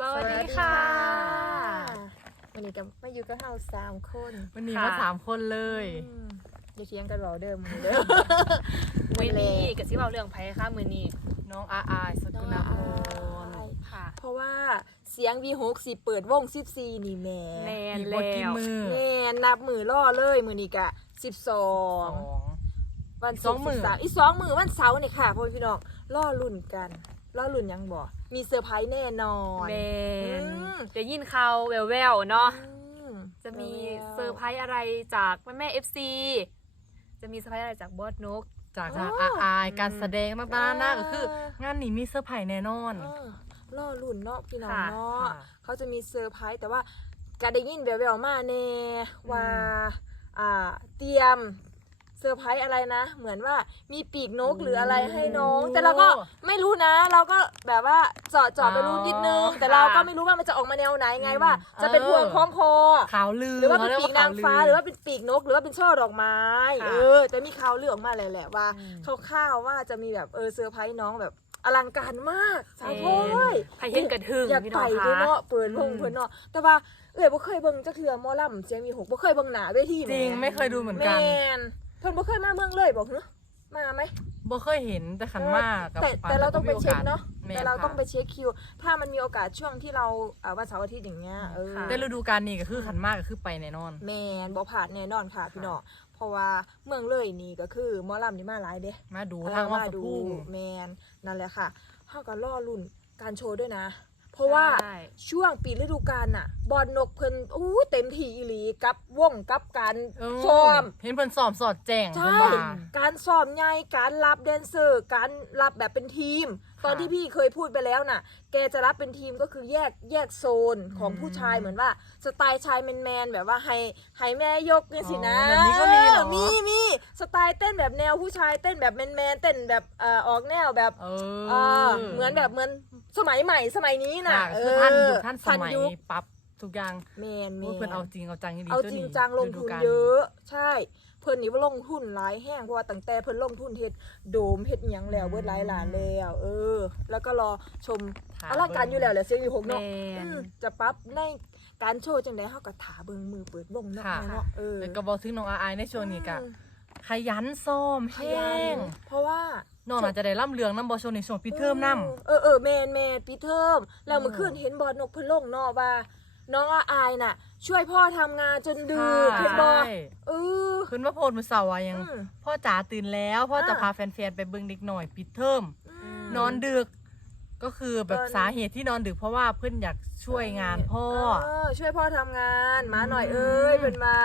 สวัสดีค่ะ วันนี้ก็มาอยู่กับเราสามคนวันนี้ค่ะมาสามคนเลย อืมอย่าเทียงกันเบาเดิมอเดิมมือนี้กับซิเบาเรื่องไพ่ค่ะมือนี้น้องอาอายสกุณาพรค่ะเพราะว่าเสียงวีหกสิเปิดวงสิบสี่นี่แหม่แมนมีบแล้ทกี่วมือแม่นับมือล่อเลยมือนี้กะสิบสอสงองวันสองมื้อสามอีกสองมือวันเสาร์นี่ค่ะพ่อพี่น้องล่อลุ่นกัน ล่อลุ่นยังบ่มีเซอร์ไพรส์แน่นอนแมนอืมเดี๋ยวยินเขาแววแววๆเนาะ อืมจะมีแล้วเซอร์ไพรส์อะไรจากแม่แม่เอฟซีจะมีเซอร์ไพรส์อะไรจากบอสนก จากอ๋ออาอายการแสดงต่างๆหน้าอ่าก็คือ งานนี้มีเซอร์ไพรส์แน่นอน เออล่อลุ่นเนาะพี่น้องค่ะเนาะค่ะ เขาจะมีเซอร์ไพรส์แต่ว่าการได้ยินแววๆมาแน่ว่าอ่าเตรียม เซอร์ไพรส์อะไรนะ เหมือนว่ามีปีกนกหรืออะไรให้น้อง แต่เราก็ไม่รู้นะ เราก็แบบว่าเจาะเจาะไปรู้นิดนึงอ๋อแต่เราก็ค่ะไม่รู้ว่ามันจะออกมาแนวไหนไงว่า จะเป็นพวงคล้องคอขาวลือหรือว่าเป็นเขรียปีกนางฟ้าขวลืหรือว่าเป็นปีกนก หรือว่าเป็นช่อดอกไม้ค่ะเออแต่มีข่าวเรื่องออกมาเลยแหละว่าอืมคร่าวๆว่าจะมีแบบเออเซอร์ไพรส์น้องแบบอลังการมากสาวโพยใครเห็นกระทึงอยากพี่ไปน้องด้วยคะเนาะเปิดวงอืมเพิ่นเนาะแต่ว่าเอ้ยบ่เคยเบิ่งจักเทื่อหมอลำเสียงมีหกบ่เคยเบิ่งหน้าเวทีจริงไม่เคยดูเหมือนแมกันน เพิ่นบ่เคยมาเมืองเลยบอกเนาะมาไหม บ่เคยเห็นแต่ขันมากกับแต่ปแต่เราต้องไปเช็คเนาะแม่แต่เราค่ะต้องไปเช็คคิว ถ้ามันมีโอกาสช่วงที่เราอ่าวันเสาร์อาทิตย์อย่างเงี้ยเออค่ะ แต่ฤดูกาลนี้ก็คือขันมากก็คือไปแน่นอน แมนบ่ผ่านแน่นอนค่ะพี่น้องเพราะว่าเมืองเลยนี่ก็คือหมอลำนี่มาหลายเด้ มาดูเออทางว่ามาสะดูพุ่ง แมนนั่นแหละค่ะเฮาก็ล่อรุ่นการโชว์ด้วยนะ เพราะว่าใช่ ช่วงปีฤดูกาลน่ะ บอลนกเพิ่นอู้เต็มที่อีหลีกับวงกับการเออซ้อม เห็นเพิ่นซ้อมสอดแจ้งใช่ เพิ่นว่า การซ้อมใหญ่การรับแดนเซอร์ การรับแบบเป็นทีม ตอนที่พี่เคยพูดไปแล้วน่ะ แกจะรับเป็นทีมก็คือแยกแยกโซนของผู้ชายเหมือนว่าสไตล์ชายแมนๆแบบว่าให้ให้แม่ยกนี่สินะอ๋อแบบนี้ก็มีเหรอเออมีมีสไตล์เต้นแบบแนวผู้ชายเต้นแบบแมนๆเต้นแบบเอ่อออกแนวแบบ เอเออเหมือนแบบเหมือน สมัยใหม่สมัยนี้น่ะค่ะคือท่านอยู่เท่านสมัยยุคปรับทุกอย่างแมนแมโอ้ยนเพิ่นเอาจริงเอาจังดีเอาตัวจริงนี้จังลงทุนฤดูกาเยอะ ใช่ เพิ่นนี่ว่าลงทุนหลายแห้งเพราะว่าตั้งแต่เพิ่นลงทุนเฮ็ดโดมเฮ็ดหยังแล้วเบิดหลายล้านแล้วเออ แล้วก็รอชมถาอลังการอยู่แล้วแหละเสียงอยู่หกแมเนาะ น อืมจะปรับในการโชว์จังได๋เฮาก็ถาเบิ่งมือเปิดวงเนาะค่ะเนาะเออแล้วก็บอกถึงน้องอาอายในช่วงนี้กะอืมขยันซ้อมขแห้ยันง เพราะว่า น้องอาจจะได้ล่ำเรืองน้ำบอช่วงในช่วงปิดเทอมน้ำเออเออแมนแมนปีเทอมแล้วเมื่อคืนเออเห็นบอลนกเพิ่นลงเนาะว่า น้องอาอายน่ะ ช่วยพ่อทำงานจนดึกค่ะเห็นบ่ใช่เออ ขึ้นว่าโพดมือเสาร์อะยัง อืมพ่อจ๋าตื่นแล้วพ่อจะอ่า พาแฟนๆไปเบิ่งเด็กหน่อยปิดเทอม อืม นอนดึก ก็คือแบบเออสาเหตุที่นอนดึกเพราะว่าเพื่อนอยากช่วยงานพ่อ เอช่วยพ่อทำงานหมาหน่อยเอ้ยเป็นมา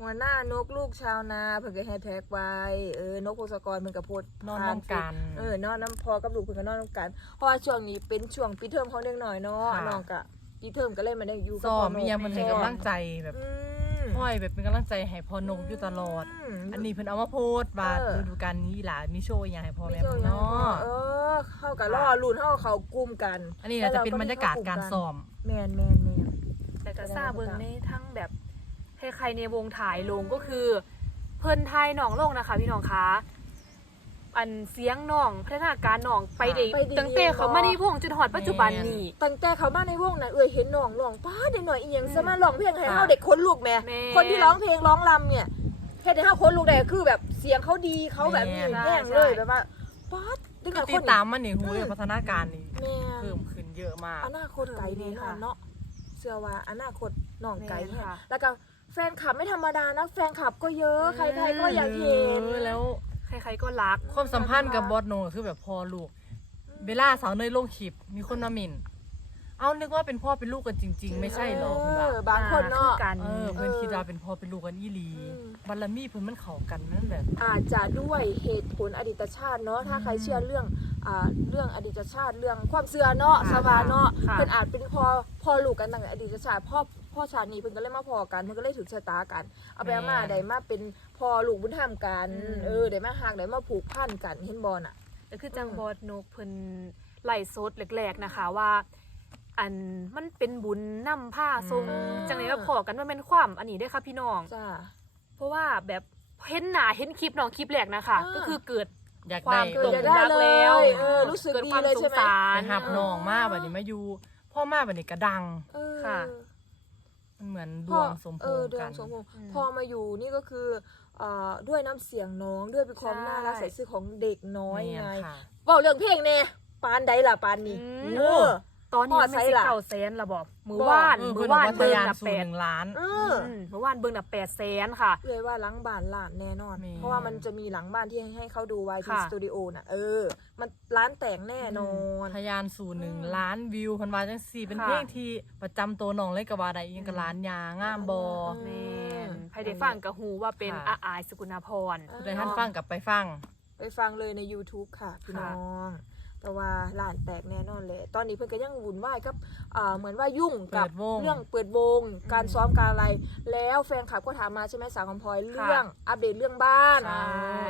หัวหน้านกลูกชาวนาเพิ่นก็แฮชแท็กไว้เออนกพงศกรเพิ่นก็โพสต์นอนน้ำกันเออนอนน้ำพอกับลูกเพิ่นก็นอนน้ำกัน เพราะว่าช่วงนี้เป็นช่วงปิดเทอมของเด็กหน่อยเนาะค่ะ น้องก็ปิดเทอมก็เลยมาได้อยู่กับซ้อพ่มนมียังมันให้กำลังใจแบบอืมพ่อยแบบเป็นกำลังใจให้พ่อนกอยู่ตลอด ม อันนี้เพิ่นเอามาโพสต์ว่าเออ ฤดูกาลนี้หลานมีโชว์อหย่างให้พ่อมีแม่โชว์เบิ่งยังพ่อเนาะเออเข้ากับล่อลุ่นเข้าเขากลุ่มกันอันนี้น่าจะเป็นบรรยากาศการซ้อม แมนแมนแมน แต่ก็ทราบเบิ่งในทั้งแบบ ใครๆในวงถ่ายลงก็คือ เพิ่นทายหนองลงนะคะ พี่น้องคะอันเสียงน้องพัฒนาการน้องไปได้ไปดีตั้งแต่เขามาในวงจนหอดปัจจุบันนี้ตั้งแต่เขามาในวงนั้นเอ้ยเห็นน้องร้องป้าเด็กหน่อยอีหยังอืมสามารถร้องเพลงให้ค่ะเฮาเด็กคนลูกแหม่แม่ คนที่ร้องเพลงร้องรำเนี่ยเฮ็ดให้เฮาคนลูกได้คือแบบเสียงเขาดีเขาแบบมีแม่แห้งเลยแบบว่าป้าดเด็กหคืน่ออยติคดนตามมันนี่หูเลยพัฒนาการนี่แม่เพิ่มขึ้นเยอะมาก อนาคตไกลแน่นอนเนาะเชื่อว่าอนาคตน้องไกลแม่แฮะค่ะ แล้วก็ แฟนคลับไม่ธรรมดานะ แฟนคลับก็เยอะใครๆก็อยากเห็นออแล้ว ใครๆก็รัก ความสัมพันธ์กับบอสโนก็คือแบบพ่อลูก เบลล่าสาวเนยลงคลิปมีคนมาหมิ่น เอานึกว่าเป็นพ่อเป็นลูกกันจริง ๆ ไม่ใช่หรอคุณว่าเออบางคนเนาะคือกันเออเพื่อนคิดว่าเป็นพ่อเป็นลูกกันอีหลีอืม บารมีเพื่อนมันเข้ากันมันแบบ อาจจะด้วยเหตุผลอดีตชาติเนาะถ้าใครเชื่อเรื่องอ่าเรื่องอดีตชาติเรื่องความเชื่อเนาะค่ะสวาเนาะค่ะ เป็นอาจเป็นพอพอลูกกันตั้งแต่อดีตชาติพ่อ พ่อชาตินี้เพิ่นก็เลยมาพอกันเพิ่นก็เลยถึกชะตากัน เอาไปเอามาแม่ได้มาเป็นพอลูกบุญธรรมกันอืม เออได้มาหักได้มาผูกพันกันเห็นบ่น่ะ ก็คือจังอืมบอดนกเพิ่นไล่สดแรกๆนะคะว่า อันมันเป็นบุญนำผ้าทรงอืม จังไหนก็พอกันว่าเป็นความอันนี้เด้วยค่ะพี่น้อง จ้า เพราะว่าแบบเห็นหน้าเห็นคลิปน้องคลิปแรกนะคะ อ่า ก็คือเกิด อยากควาได้มเกิดตกอยากได้ รักแล้วเลยเออรู้สึกเกิดดีความเลยสใช่งไหมสาไปร หับน้องมากแบบนี้มาอยู่พพ่อมาบัดนี้ก็ดัง เออค่ะ มันเหมือนดพ่อวงสมพเองอดวกังน สมพงษ์อืม พอมาอยู่นี่ก็คือเอ่อด้วยน้ำเสียงน้องด้วยเป็นความใช่ น่ารักใส่ซื่อของเด็กน้อยแม่นไงค่ะบอกเรื่องเพลงเนี่ยปานใดล่ะปานนี้อืม เออ ตอนนี้พ่อมันใส่ไม่ใช่ล่ะเก่าแสนละบอกมือบอกว่านเออมืเพิ่อนว่านบอกว่าทะเบิ่งยานน่ะสู่แปหดนึ่งล้านเอออืมมือว่านเบิ่งน่ะแปดแสนค่ะ เลยว่าหลังบ้านหลานแน่นอน แม่ เพราะว่ามันจะมีหลังบ้านที่ให้เขาดูไว้ที่ค่ะ สตูดิโอน่ะเออ มันร้านแต่งแน่นอน ทะยานสู่หนึ่งอืมล้านวิวเพันวาจังสี่เป็นค่ะ เพลงที่ประจำตัวน้องเลยกับว่าใดยังกับล้านยางามบออืแมนไพได้ฟังกับหูว่าเป็นค่ะ อาอายสกุณาพรเออได้ท่านฟังกลับไปฟัง ไปฟังเลยใน YouTube ค่ะ พี่ค่ะ น้อง แต่ว่าหลานแตกแน่นอนเลย ตอนนี้เพิ่นก็ยังวุ่นวายกับอ่าเหมือนว่ายุ่งกับเปิดวงเรื่องเปิดวง การซ้อมการอะไร แล้วแฟนคลับก็ถามมาใช่ไหมสาวคำพลอยเรื่องอัปเดตเรื่องบ้านใช่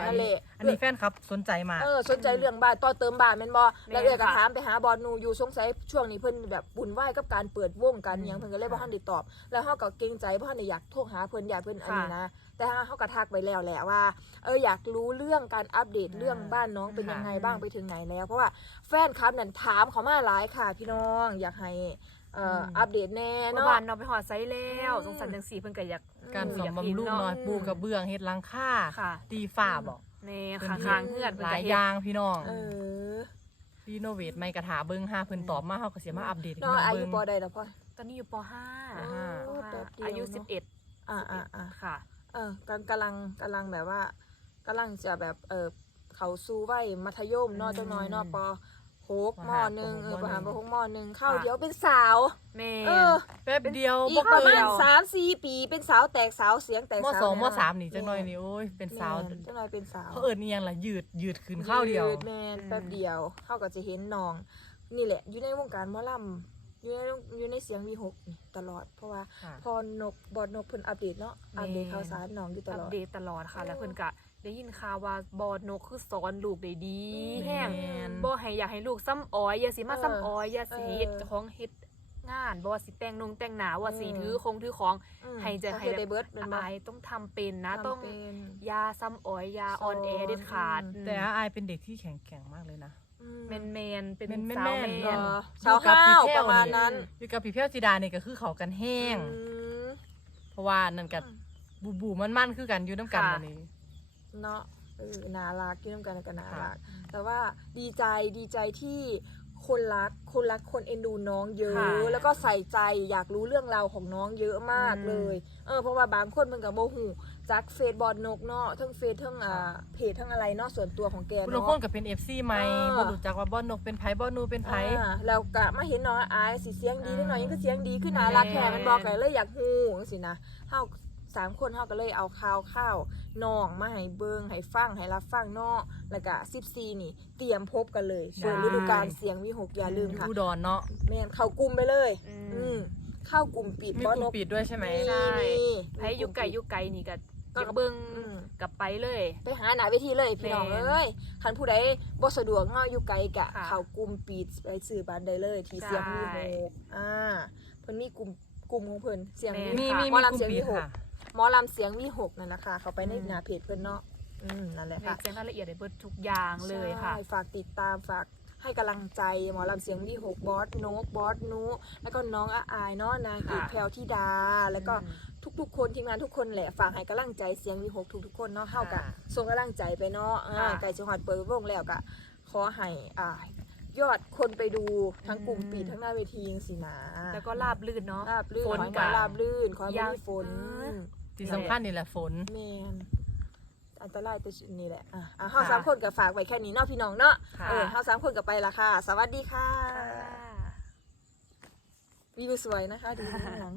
นั่นแหละอันนี้แฟนครับสนใจมากเออสนใจเรื่องบ้านต่อเติมบ้านแม่นบ่แม่นแล้วเอื้อก็ค่ะถามไปหาบอลนูอยู่สงสัยช่วงนี้เพิ่นแบบบุญไหว้กับการเปิดวงกันอืมหยังเพิ่นก็เลยบ่ค่ะทันได้ตอบ แล้วเฮาก็เกรงใจบ่ทันได้อยากโทรหาเพิ่นอยากเพิ่นอันนี้ค่ะนะ แต่เฮาก็ทักไปแล้วแหละว่า เอออยากรู้เรื่องการอัปเดตอ่าเรื่องบ้านน้องเป็นค่ะยังไงบ้างไปถึงไหนแล้ว เพราะว่าแฟนคลับนั่นถามเขามาหลายค่ะ พี่น้องอยากให้เอ่ออมอัปเดตแน่เมื่อเนาะวานน้องไปหอดไซแล้วอืมสงสารจังสีเพิ่นก็อยากการสอมยากบำรุงเห็นหน่อยเนาะปูกระเบื้องเฮ็ดหลังคาค่ะตีฝ้าบอกแม่เพิ่ค่ะนเฮ็ดค้างเฮือนหเพิ่นลาก็ยเฮ็อดย่างพี่น้องเออรีโนเวทไม่กระถาเบิ้งห้าเพิ่นตอบมาเฮาก็สิมาอัปเดตให้น้องพี่น้องอาเบิ้ยุงปอใดล่ะพ่อตอนนี้อยู่ป .5 โอ้แป๊บเดียวอายุเนอะ11อ่าอ่าอ่าค่ะ เออกำกำลังกำลังแบบว่ากำลังจะแบบเออเขาสู้ไว้มัธยมเนออืมจังน้อยเนอปหกมมหาหนึ่งเออปปหหากปมหนึ่งหกมหนึ่งเข้าค่ะเดี๋ยวเป็นสาว แม่เออ แป๊บเดียวอีบ่กประเกิมานณเดียวสามสี่ปีเป็นสาวแตกสาวเสียงแตกมสาวสองมแน่นนสามนี่จังหน่อยนี่โอ้ยเป็นสาวแม่นจังน้อยเป็นสาวเขาเอิ้นอีหยังล่ะยืดยืดขึ้นข้าวเดียวแมนแป๊บเดียวเข้าก็จะเห็นน้อง นี่แหละอยู่ในวงการหมอลำ อยู่ในอยู่ในเสียงวีหกนี่ตลอด เพราะว่าค่ะ พอนกบอดนกเพิ่นอัปเดตเนาะอัปเดตข่าวสารน้องอยู่ตอัลปอด เดตตลอดค่ะเออแล้วเพิ่นก็ได้ยินข่าวว่าบอดนกคือสอนลูกได้ดีอืมแห้งแม่น บ่ให้อยากให้ลูกซ้ำอ้อยอย่าสิมาเออซ้ำอ้อยอย่าสิเฮ็ดเออของเฮ็ดงานบ่ว่าสิแต่งนงแต่งหน้าว่าสิอืมถือคงถือของ อืมให้จะก็ให้เฮ็ดแบได้บเบิดเป็นบ่อายต้องทำเป็นนะทำต้องเป็นอยาซ้ำอ้อยอยาสอนอ่อนแอเด็ดขาดอืม แต่อาอายเป็นเด็กที่แข็งแกร่งมากเลยนะอืม แมนแมนๆเป็นแม่นๆสาวแมแม่นนเออสาวห้าวประมาณนั้นอยู่กับพี่เพียวจีดาเนี่ยก็คือเขากันแห้ง อืมเพราะว่านั่นกับบูบูมันมันๆคือกันอยู่น้ำกันค่ะ อันนี้ เนาะเออน่ารักกินน้ำกันก็น่าค่ะรัก แต่ว่าดีใจดีใจที่คนรักคนรักคนเอ็นดูน้องเยอะค่ะแล้วก็ใส่ใจอยากรู้เรื่องราวของน้องเยอะมากอืมเลย เออเพราะว่าบางคนมันกับโมหู จากเฟซบอลนกเนาะทั้งเฟซทั้งอ่าเพจทั้งอะไรเนาะส่วนตัวของแกคุณลงเนาะ คนกับเป็นเอฟซีไหมเออ บ่รู้จักว่าบอนนกเป็นไผบอนนูเป็นไผ อ่าแล้วก็มาเห็นน้องอายสิเสียงดีอ่านิดหน่อยยังก็เสียงดีขึ้นน่ารักแค่มันบอกกันเลยอยากฮู้จังซี่นะเฮาสามคนเฮาก็เลยเอาข่าวข้าวน้องมาให้เบิงให้ฟังให้รับฟังเนาะแล้วก็14นี่ เตรียมพบกันเลยเปิดฤดูกาลเสียงวิหกอย่าลืมอยู่ค่ะอุดรเนาะ แม่นเข้ากลุ่มไปเลย อือืมมเข้ากลุ่มปิดมีบ่กลุ่นมกปิดด้วยใช่ไหมใช่ มี ไผอยู่ไกลอยู่ไกลนี่ก็ ก็อยากเบิ่งอืม กลับไปเลย ไปหาหน้าเวทีเลยพี่น้องแม่นเอ้ยคันผู้ใดบ่สะดวกเนาะอยู่ไกลกะค่ะเข้ากลุ่มปิดไปซื้อบัตรได้เลยที่ใช่เสียงวิหกอ่าเพิ่นมีกลุ่มกลุ่มของเพิ่นเสียงแม่วิมีหกมีหมอมีกลำลุ่เสียมงปิวิดหกค่ะหมอลำเสียงวิหกนั่นแหละค่ะเข้าไปในอืมหน้าเพจเพิ่นเนาะอืมนั่นแหละแม่ค่ะ แจ้งรายละเอียดได้เบิดทุกอย่างเลยค่ะ ใช่ฝากติดตามฝากให้กำลังใจหมอลำเสียงวิหกบอสโนกบอสนุแล้วก็น้องอาอายเนาะนางเอกค่ะ แพรวธิดา แล้วก็ ทุก ๆ คนทีมงานทุกคนแหละฝากให้กำลังใจเสียงวิหกทุกๆคนเนาะเฮากับค่ะส่งกำลังใจไปเนาะอ่าค่ะ ไก่จังหวัดเปิดวงแล้วก็ขอให้อ่ายอดคนไปดูทั้งกลุ่มปิดทั้งหน้าเวทียังสินะแล้วก็ราบลื่นเนาะ ราบลื่นฝขอนให้กัมานราบลื่นขอให้ยัไม่งมีฝนเออ ที่สำคัญนี่แหละฝน แมนอันตรายแต่ชุดนี้แหละ อะอะเฮาค่ะสามคนกับฝากไว้แค่นี้เนาะพี่น้องเนาะค่ะ เออเฮาสามคนกับไปละค่ะ สวัสดีค่ะค่ะวิวสวยนะคะ ดูข้างหลัง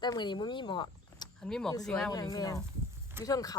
แต่มือนี้บ่มีหมอกอันมีหมอกคือสิงามกว่านี้สิเนาะอยู่ชนเขา